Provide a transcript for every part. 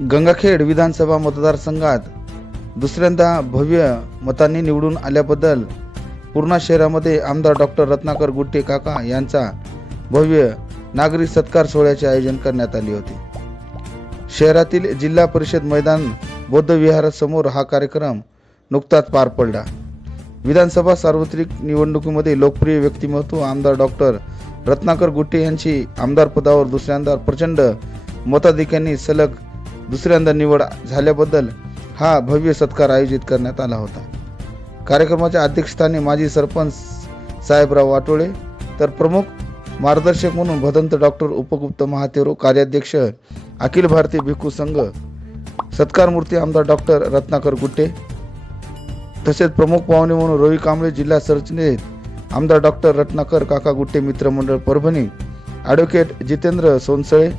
गंगाखेड विधानसभा मतदारसंघात दुसऱ्यांदा भव्य मतांनी निवडून आल्याबद्दल पूर्णा शहरामध्ये आमदार डॉक्टर रत्नाकर गुट्टे काका यांचा भव्य नागरिक सत्कार सोहळ्याचे आयोजन करण्यात आले होते. शहरातील जिल्हा परिषद मैदान बौद्ध विहारासमोर हा कार्यक्रम नुकताच पार पडला. विधानसभा सार्वत्रिक निवडणुकीमध्ये लोकप्रिय व्यक्तिमत्व आमदार डॉक्टर रत्नाकर गुट्टे यांची आमदार पदावर दुसऱ्यांदा प्रचंड मताधिक्यांनी सलग दुसऱ्यांदा निवड झाल्याबद्दल हा भव्य सत्कार आयोजित करण्यात आला होता. कार्यक्रमाच्या अध्यक्षस्थानी माजी सरपंच साहेबराव वाटोळे तर प्रमुख मार्गदर्शक म्हणून भदंत डॉक्टर उपगुप्त महातेरो कार्याध्यक्ष अखिल भारतीय भिक्खू संघ सत्कारमूर्ती आमदार डॉक्टर रत्नाकर गुट्टे तसेच प्रमुख पाहुणे म्हणून रवी कांबळे जिल्हा सरचिटणीस आमदार डॉक्टर रत्नाकर काका गुट्टे मित्रमंडळ परभणी ॲडव्होकेट जितेंद्र सोनसळे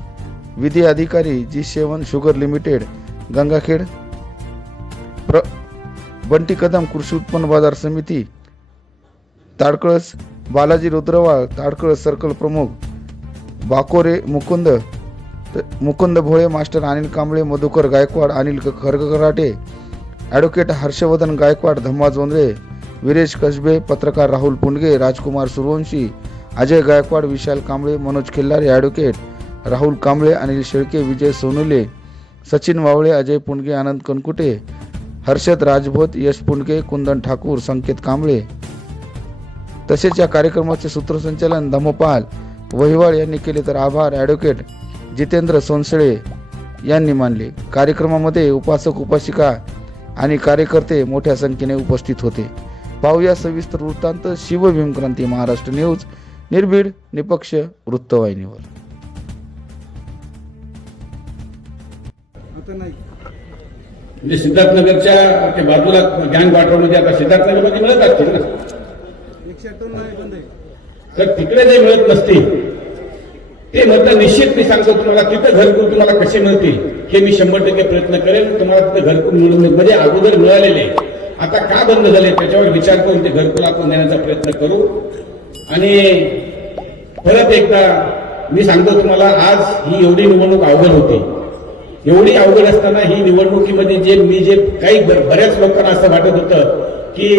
विधी अधिकारी G seven sugar limited Gangakhed प्र बंटी कदम कृषी उत्पन्न बाजार समिती ताडकळस बालाजी रुद्रवाळ ताडकळस सर्कल प्रमुख बाकोरे मुकुंद मुकुंद भोळे मास्टर अनिल कांबळे मधुकर गायकवाड अनिल खरगराटे ॲडव्होकेट हर्षवर्धन गायकवाड धम्मा जोंधळे विरेश कसबे पत्रकार राहुल पुंडगे राजकुमार सुरवंशी अजय गायकवाड विशाल कांबळे मनोज खिल्लारे ॲडव्होकेट राहुल कांबळे अनिल शेळके विजय सोनुले सचिन वावळे अजय पुंडके आनंद कनकुटे हर्षद राजभोत यश पुंडके कुंदन ठाकूर संकेत कांबळे. तसेच या कार्यक्रमाचे सूत्रसंचालन धमोपाल वहिवाळ यांनी केले तर आभार ॲडव्होकेट जितेंद्र सोनसळे यांनी मानले. कार्यक्रमामध्ये उपासक उपासिका आणि कार्यकर्ते मोठ्या संख्येने उपस्थित होते. पाहूया सविस्तर वृत्तांत शिवभीमक्रांती महाराष्ट्र न्यूज निर्भीड निपक्ष वृत्तवाहिनीवर. म्हणजे सिद्धार्थनगरच्या ते बाजूला गँग वाटवमध्ये आता सिद्धार्थनगरमध्ये मिळत असतील ना? तर तिकडे जे मिळत नसतील ते मत निश्चित मी सांगतो तुम्हाला तिथं घरकुल तुम्हाला कसे मिळतील हे मी शंभर टक्के प्रयत्न करेन. तुम्हाला तिथं घरकुल मिळून म्हणजे अगोदर मिळालेले. आता का बंद झाले त्याच्यावर विचार करून ते घरकुल आपण देण्याचा प्रयत्न करू. आणि परत एकदा मी सांगतो तुम्हाला आज ही एवढी निवडणूक अवघड होती. एवढी अवघड असताना ही निवडणुकीमध्ये जे मी जे काही बऱ्याच लोकांना असं वाटत होतं की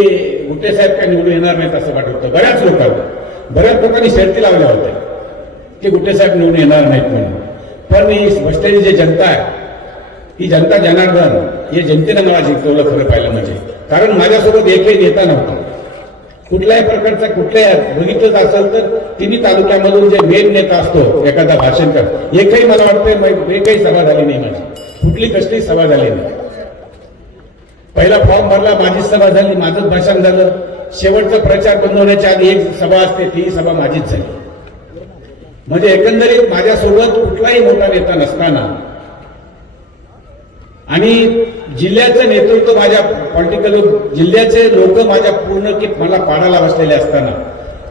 गुट्टे साहेब काय निवडून येणार नाहीत असं वाटत होतं. बऱ्याच लोकांना. बऱ्याच लोकांनी शर्ती लावल्या होत्या की गुट्टे साहेब निवडून येणार नाहीत म्हणून. पण ही स्पष्टली जी जनता आहे ही जनता जनार्दन हे जनतेनं मला जिंकवलं खरं पाहिलं म्हणजे. कारण माझ्यासोबत एकही नेता नव्हता. कुठल्याही प्रकारचा कुठल्याही बघितलंच असेल तर तिन्ही तालुक्यामधून जे मेन नेता असतो एखादा भाषणकर एकही मला वाटतंय एकही सभा झाली नाही माझी. कुठली कसली सभा झाली नाही. पहिला फॉर्म भरला माझीच सभा झाली माझंच भाषण झालं. शेवटचा प्रचार बंद होण्याच्या आधी एक सभा असते ती सभा माझीच झाली. म्हणजे एकंदरीत माझ्यासोबत कुठलाही मोठा नेता नसताना आणि जिल्ह्याचं नेतृत्व माझ्या पॉलिटिकल जिल्ह्याचे लोक माझ्या पूर्ण की मला पाडाला बसलेले असताना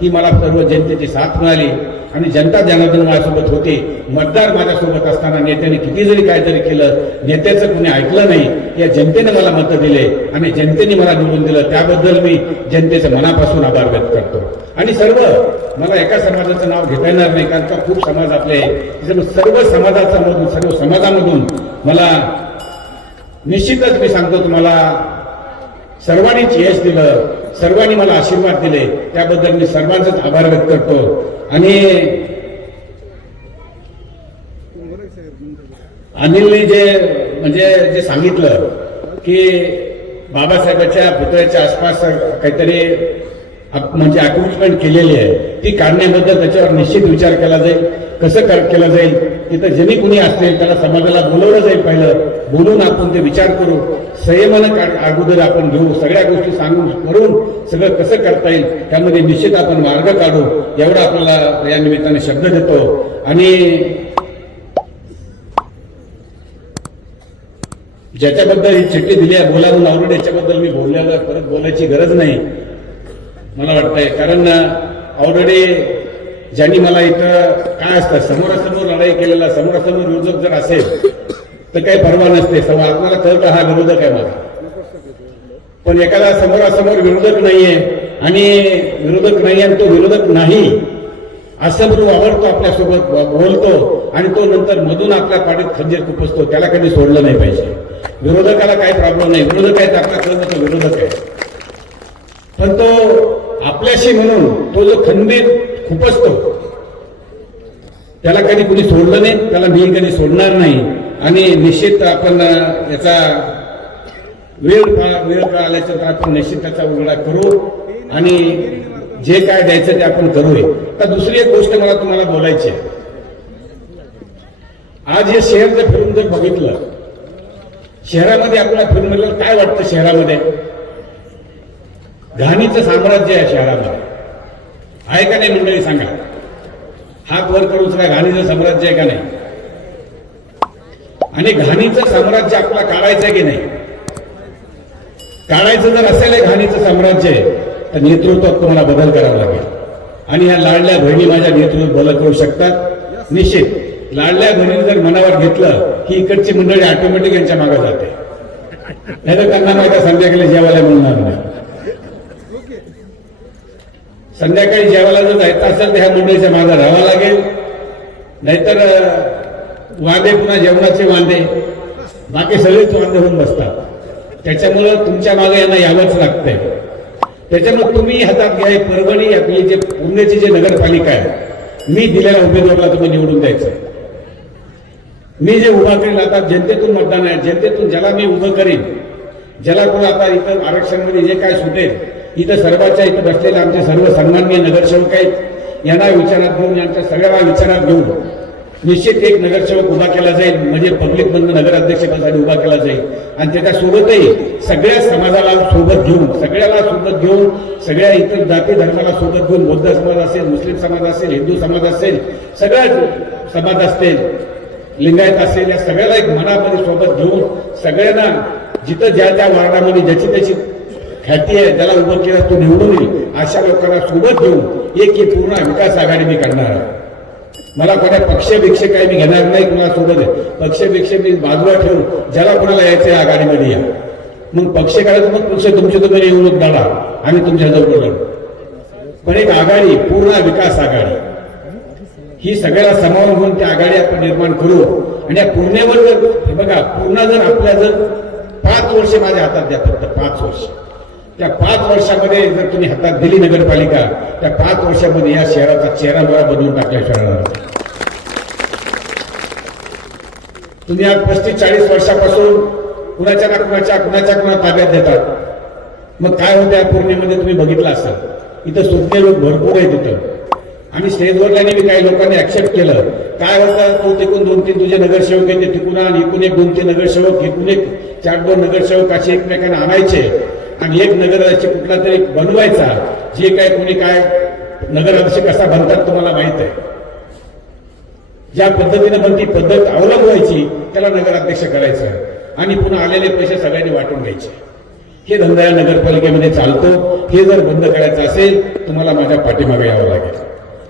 ही मला सर्व जनतेची साथ मिळाली. आणि जनता जनार्दन माझ्यासोबत होते. मतदार माझ्यासोबत असताना नेत्याने किती जरी काय जरी केलं नेत्याचं कोणी ऐकलं नाही या जनतेने मला मतं दिले आणि जनतेने मला निवडून दिलं. त्याबद्दल मी जनतेचं मनापासून आभार व्यक्त करतो. आणि सर्व मला एका समाजाचं नाव घेता येणार नाही कारण का खूप समाज आपले आहे. सर्व समाजाचा मधून सर्व समाजामधून मला निश्चितच मी सांगतो तुम्हाला सर्वांनीच यश दिलं. सर्वांनी मला आशीर्वाद दिले. त्याबद्दल मी सर्वांचाच आभार व्यक्त करतो. आणि अनिलने जे म्हणजे जे सांगितलं की बाबासाहेबांच्या पुतळ्याच्या आसपास काहीतरी म्हणजे अक्रुचमेंट केलेली आहे. ती काढण्याबद्दल त्याच्यावर निश्चित विचार केला जाईल. कसं केलं जाईल? तिथं जरी कुणी असतील त्याला समाजाला बोलवलं जाईल पहिलं. बोलून आपण ते विचार करू. संयमानं अगोदर आपण घेऊ. सगळ्या गोष्टी सांगून करून सगळं कसं करता येईल त्यामध्ये निश्चित आपण मार्ग काढू. एवढा आपल्याला या निमित्ताने शब्द देतो. आणि ज्याच्याबद्दल ही चिठ्ठी दिली आहे बोला म्हणून ऑलरेडी याच्याबद्दल मी बोललेलं परत बोलायची गरज नाही. मला वाटतंय. कारण ऑलरेडी ज्यांनी मला इथं काय असतं समोरासमोर लढाई केलेला समोरासमोर विरोधक जर असेल तर काही परवा नसते. समोर आपल्याला कळतं हा विरोधक आहे माझा. पण एखादा समोरासमोर विरोधक नाहीये आणि विरोधक नाही आणि तो विरोधक नाही असं म्हणून वावरतो आपल्यासोबत बोलतो आणि तो नंतर मधून आपल्या पाठीत खंजीर खुपसतो त्याला कधी सोडलं नाही पाहिजे. विरोधकाला काही प्रॉब्लेम नाही. विरोधक आहेत आपला कळलं तो विरोधक आहे. पण तो आपल्याशी म्हणून तो जो खंबीर खुपसतो त्याला कधी कुणी सोडलं नाही त्याला मी कधी सोडणार नाही. आणि निश्चित आपण याचा वेळ वेळ आल्याच्या आल्यानंतर आपण निश्चित त्याचा उघडा करू आणि जे काय द्यायचं ते आपण करूया. तर दुसरी एक गोष्ट मला तुम्हाला बोलायची आहे. आज हे शहर जर फिरून जर बघितलं शहरामध्ये आपल्याला फिरून बघितलं काय वाटतं शहरामध्ये? घाणीचं साम्राज्य आहे शहरामध्ये. आहे का नाही मंडळी सांगा. हात वर करून सुद्धा घाणीचं साम्राज्य आहे का नाही? आणि घाणीचं साम्राज्य आपला काढायचं आहे की नाही? काढायचं जर असेल घाणीचं साम्राज्य तर नेतृत्वात तुम्हाला बदल करावा लागेल? आणि ह्या लाडल्या बहिणी माझ्या नेतृत्व बदल करू शकतात? निश्चित. लाडल्या बहिणीने जर मनावर घेतलं की इकडची मंडळी ऑटोमॅटिक यांच्या मागे जाते. नाही तर त्यांना माहिती संध्याकाळी जेवायला मिळणार नाही. संध्याकाळी जेवायला जर जायचं असेल तर ह्या मुंबईच्या माझा राहावं लागेल. नाहीतर वांदे पुन्हा जेवणाचे वांदे. बाकी सगळेच वांदे होऊन बसतात. त्याच्यामुळं तुमच्या मागे यांना यावंच लागतंय. त्याच्यामुळे तुम्ही हातात घ्या परभणी आपली जे पुण्याची जे नगरपालिका आहे मी दिलेल्या उमेदवाराला तुम्ही निवडून द्यायचं. मी जे उभा करीन आता जनतेतून मतदान आहे. जनतेतून ज्याला मी उभं करीन ज्याला कोण आता इतर आरक्षणमध्ये जे काय सुटेल इथं सर्वांच्या इथं बसलेले आमचे सर्व सन्माननीय नगरसेवक आहेत. यांना विचारात घेऊन यांच्या सगळ्यांना विचारात घेऊन निश्चित एक नगरसेवक उभा केला जाईल. म्हणजे पब्लिक बंद नगराध्यक्षपदासाठी उभा केला जाईल. आणि त्याच्यासोबतही सगळ्या समाजाला सोबत घेऊन सगळ्याला सोबत घेऊन सगळ्या इतर जाती धर्माला सोबत घेऊन बौद्ध समाज असेल मुस्लिम समाज असेल हिंदू समाज असेल सगळ्याच समाज असतील लिंगायत असेल या सगळ्याला एक मनामध्ये सोबत घेऊन सगळ्यांना जिथं ज्या त्या वार्डामध्ये ज्याची त्याची ख्याती आहे त्याला उभं केलं तो निवडून येईल अशा लोकांना सोबत घेऊन एक ही पूर्ण विकास आघाडी मी करणार आहे. मला कोणा पक्षपेक्षा काही मी घेणार नाही कोणाला सोबत आहे पक्षपेक्षा मी बाजूला ठेवून ज्याला कोणाला यायचं आहे आघाडीमध्ये या. मग पक्ष करायचं मग पक्ष तुमच्या तुम्ही निवडणूक काढा आम्ही तुमच्या जवळ लढू पण एक आघाडी पूर्ण विकास आघाडी. ही सगळ्याला समावून घेऊन त्या आघाडी आपण निर्माण करू. आणि या पूर्णेवर जर बघा पूर्ण जर आपल्या जर पाच वर्ष माझ्या हातात द्या फक्त पाच वर्ष. त्या पाच वर्षामध्ये जर तुम्ही हातात दिली नगरपालिका त्या पाच वर्षामध्ये या शहराचा चेहरा बरा बदलून टाकल्या राहणार तुम्ही आज पस्तीस चाळीस वर्षापासून कुणाच्या ना कुणाच्या कुणाच्या कुणा ताब्यात देतात. मग काय होतं या पूर्णिमध्ये तुम्ही बघितलं असाल. इथं सुटले लोक भरपूर आहेत तिथं आणि स्टेजवरल्याने मी काही लोकांनी ऍक्सेप्ट केलं. काय होतं? तू तिकून दोन तीन तुझे नगरसेवक आहेत ते तिकून आण इकून एक दोन तीन नगरसेवक इकून एक चार दोन नगरसेवक असे एकमेकांना आणायचे. आणि एक नगराध्यक्ष कुठला तरी बनवायचा जे काय कोणी काय नगराध्यक्ष कसा बनतात तुम्हाला माहीत आहे. ज्या पद्धतीने पण ती पद्धत अवलंबवायची त्याला नगराध्यक्ष करायचं. आणि पुन्हा आलेले पैसे सगळ्यांनी वाटून घ्यायचे. हे धंदा या नगरपालिकेमध्ये चालतो. हे जर बंद करायचं असेल तुम्हाला माझ्या पाठीमागे यावं लागेल.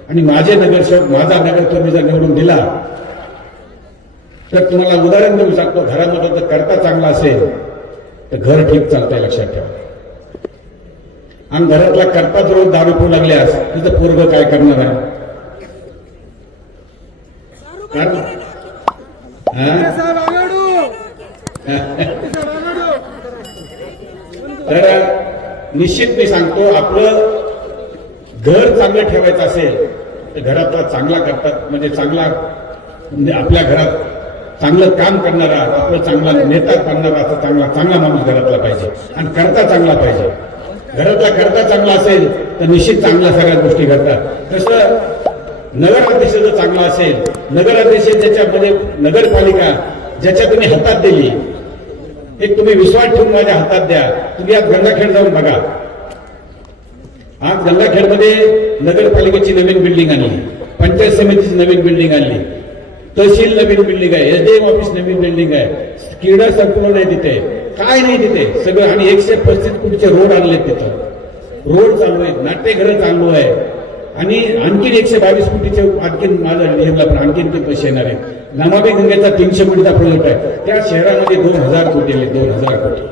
आणि माझे नगरसेवक माझा नगर तुम्ही जर निवडून दिला तर तुम्हाला उदाहरण देऊ शकतो. घरामध्ये जर करता चांगला असेल तर घर ठीक चालतंय लक्षात ठेवा. आणि घरातला करताच रोज दारू पिऊ लागल्यास तिथं पोरग काय करणार आहे? तर निश्चित मी सांगतो आपलं घर चांगलं ठेवायचं असेल तर घरातला चांगला करतात म्हणजे चांगला म्हणजे आपल्या घरात चांगलं काम करणारा आपलं चांगला नेता करणारा असा चांगला चांगला माणूस घरातला पाहिजे. आणि करता चांगला पाहिजे. घरातला करता चांगला असेल तर निश्चित चांगल्या सगळ्या गोष्टी घडतात. तसं नगराध्यक्ष जर चांगला असेल नगराध्यक्ष ज्याच्यामध्ये नगरपालिका ज्याच्या तुम्ही हातात दिली एक तुम्ही विश्वास ठेवून माझ्या हातात द्या. तुम्ही आज गंगाखेड जाऊन बघा. आज गंगाखेडमध्ये नगरपालिकेची नवीन बिल्डिंग आणली. पंचायत समितीची नवीन बिल्डिंग आणली. तहसील नवीन बिल्डिंग आहे एसडीएम ऑफिस नवीन बिल्डिंग आहे. क्रीडा संकुलन आहे तिथे. काय नाही तिथे. सगळं आणि एकशे पस्तीस कोटीचे रोड आणले तिथं. रोड चालू आहे नाट्यघरं चालू आहे. आणि आणखीन एकशे बावीस कोटीचे आणखीन माझं नियमला आणखीन ते पैसे येणार आहे नमाबी गंगेचा तीनशे कोटीचा प्रोजेक्ट आहे. त्या शहरामध्ये दोन हजार कोटी आले दोन हजार कोटी.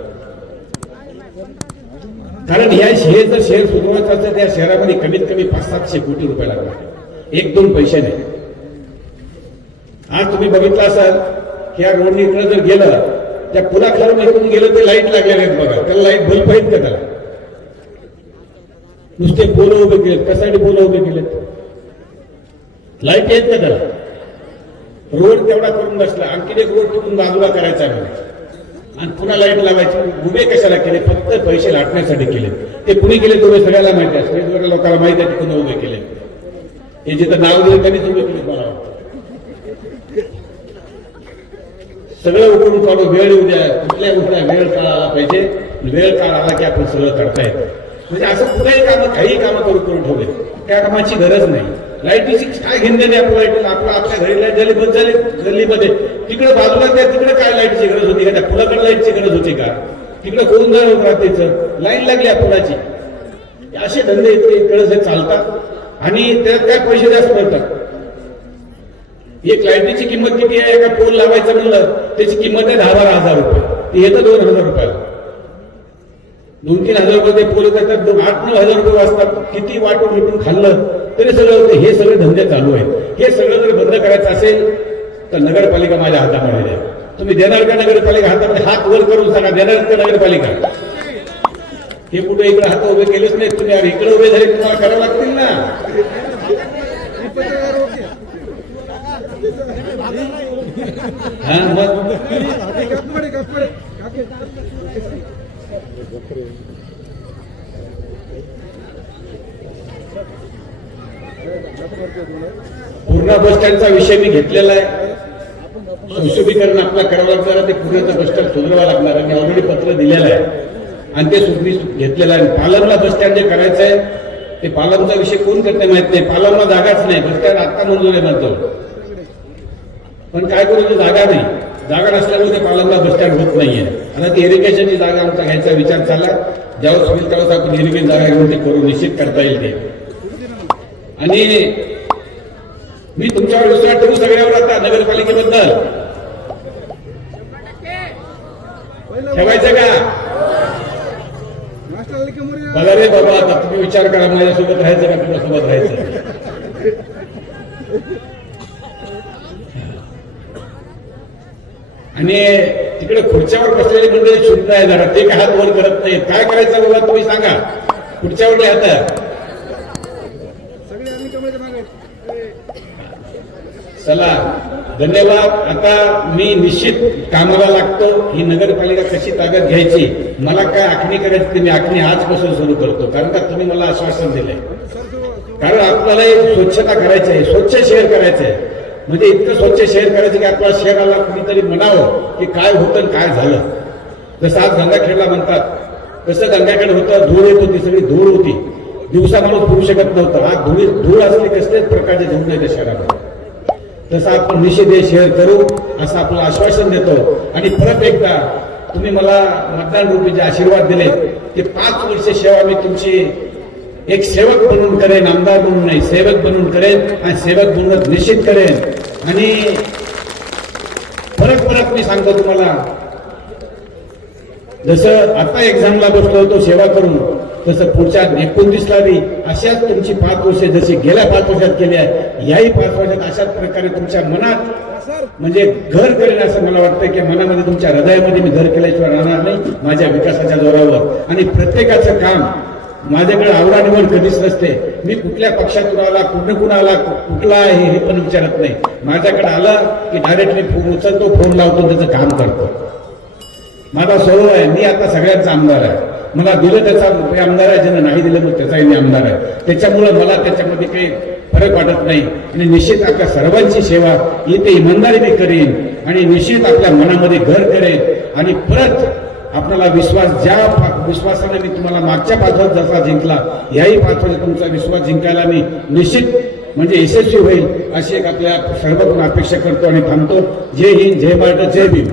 कारण ह्या हे जर शहर सुधारायचं असेल त्या शहरामध्ये कमीत कमी पाच सातशे कोटी रुपये लागणार एक दोन पैसे नाही. आज तुम्ही बघितलं असाल की या रोडने इकडं जर गेलं त्या पुलाखालून इकडून गेलं ते लाइट लागलेले आहेत बघा. त्याला लाइट बल्ब आहेत का त्याला? नुसते पोलं उभे केलेत. कशासाठी पोलं उभे केलेत? लाइट आहेत का त्याला? रोड तेवढा करून बसला. आणखी एक रोड तिथून बाजूला करायचा आहे. आणि पुन्हा लाइट लावायची. उभे कशाला केले? फक्त पैसे लाटण्यासाठी केले ते कुणी केले? तुम्ही सगळ्याला माहिती आहे. सगळ्या लोकांना माहिती आहे तिकडून उभे केले. हे जिथं नाव दिलं त्यांनीच उभे सगळं उकडून काढू वेळ येऊ द्या. कुठल्या कुठल्या वेळ काळ आला पाहिजे. वेळ काळ आला की आपण सगळं करता येतं. म्हणजे असं कुठेही काम काही कामं करू करून ठेवले. त्या कामाची गरज नाही. लाईटीची काय घेणं आपण आपल्या आपलं आपल्या घरी लाइट झाली बंद झाली गल्लीमध्ये तिकडे बाजूला त्या तिकडे काय लाईटची गरज होती? का त्या फुलाकडे लाईटची गरज होती का? तिकडे कोण जाणार रात्रीचं? लाईन लागली या फुलाची. असे धंदे इकडे चालतात. आणि त्यात काय पैसे जास्त मिळतात एक लाईटीची किंमत किती आहे? एका पोल लावायचं म्हणलं त्याची किंमत आहे दहा बारा हजार रुपये. ते येतं दोन हजार रुपयाला. दोन तीन हजार रुपये ते पोल येतात दोन आठ नऊ हजार रुपये वाचतात. किती वाटून भेटून खाल्लं तरी सगळं होतं. हे सगळे धंदे चालू आहेत. हे सगळं जर बंद करायचं असेल तर नगरपालिका माझ्या हातामध्ये द्या तुम्ही देणार का नगरपालिका हातामध्ये? हात वर करून सांगा देणार का नगरपालिका? हे कुठे इकडे हात उभे केलेच नाही तुम्ही. इकडे उभे झाले तुम्हाला करावं लागतील ना हा मग कपडे कपडे पूर्ण बस स्टँडचा विषय मी घेतलेला आहे. सुशोभीकरण आपला करावा लागणार ते पूर्णचा बस स्टँड सुधारावा लागणार आणि ऑलरेडी पत्र दिलेलं आहे. आणि ते सुद्धा घेतलेलं आहे. पालमला बस स्टँड जे करायचं आहे ते पालमचा विषय कोण करते माहीत नाही. पालमला जागाच नाही. बस स्टँड आता मंजूर आहे म्हणतो. पण काय करू इथे जागा नाही. जागा नसल्यामुळे ते पालमला बस स्टँड होत नाहीये. आता ती इरिगेशनची जागा आमचा घ्यायचा विचार चालला ज्यावेळेस होईल त्यावेळेस आपण इरिगेशन जागा घेऊन ते करू निश्चित करता येईल ते. आणि मी तुमच्यावर विश्वास ठेवू सगळ्यावर आता नगरपालिकेबद्दल. ठेवायचं का? बघा रे बाबा आता तुम्ही विचार करा माझ्यासोबत राहायचं का तुझ्यासोबत राहायचं? आणि तिकडे खुर्च्यावर बसलेली मंडळी शुद्ध आहे जरा. ते काय हात वर करत नाही. काय करायचं बाबा तुम्ही सांगा. खुर्च्यावर कमळच्या मागे चला धन्यवाद. आता मी निश्चित कामाला लागतो. ही नगरपालिका कशी ताब्यात घ्यायची मला काय आखणी करायची ते मी आखणी आजपासून सुरू करतो. कारण का तुम्ही मला आश्वासन दिलंय. कारण आपल्याला स्वच्छता करायची आहे स्वच्छ शहर करायचं आहे. म्हणजे इतकं स्वच्छ शहर करायचं की आपल्या शहराला कुणीतरी म्हणावं की काय होतं आणि काय झालं. जसं आज गंगाखेडला म्हणतात तसं गंगाखेड होतं धूळ येत होती सगळी धूळ होती. दिवसा माणूस फिरू शकत नव्हतं. आज धुळी धूळ असली कसल्याच प्रकारचे धूळ नाही त्या शहरामध्ये. तसं आपण निषेध हे शेअर करू असं आपलं आश्वासन देतो. आणि परत एकदा तुम्ही मला मतदान रूपी जे आशीर्वाद दिले ते पाच वर्ष सेवा मी तुमची एक सेवक बनून करेन आमदार म्हणून नाही सेवक बनून करेन आणि सेवक बनून निश्चित करेन. आणि परत परत मी सांगतो तुम्हाला. जसं आता एक्झामला बसलो होतो सेवा करून तसं पुढच्या एकोणतीसला बी अशाच तुमची पाच वर्षे जशी गेल्या पाच वर्षात केली आहे याही पाच वर्षात अशाच प्रकारे तुमच्या मनात म्हणजे घर करेन असं मला वाटतं की मनामध्ये तुमच्या हृदयामध्ये मी घर केल्याशिवाय राहणार नाही माझ्या विकासाच्या जोरावर. आणि प्रत्येकाचं काम माझ्याकडे आवडानिवड कधीच नसते. मी कुठल्या पक्षातून आला कुठं कुणाला कुठला आहे हे पण विचारत नाही. माझ्याकडे आला की डायरेक्टली फोन उचलतो फोन लावतो त्याचं काम करतो. माझा स्वरूप आहे मी आता सगळ्यांचा आमदार आहे. मला दिलं त्याचा आमदार आहे ज्यांना नाही दिलं मग त्याचाही मी आमदार आहे. त्याच्यामुळे मला त्याच्यामध्ये काही फरक वाटत नाही. आणि निश्चित आपल्या सर्वांची सेवा इथे इमानदारीने करेन आणि निश्चित आपल्या मनामध्ये घर करेन आणि परत आपल्याला विश्वास ज्या विश्वासाने मी तुम्हाला मागच्या पाच जसा जिंकला याही पाच तुमचा विश्वास जिंकायला मी निश्चित म्हणजे यशस्वी होईल अशी एक आपल्या सर्वकडून अपेक्षा करतो आणि थांबतो. जय हिंद जय भारत जय भीम.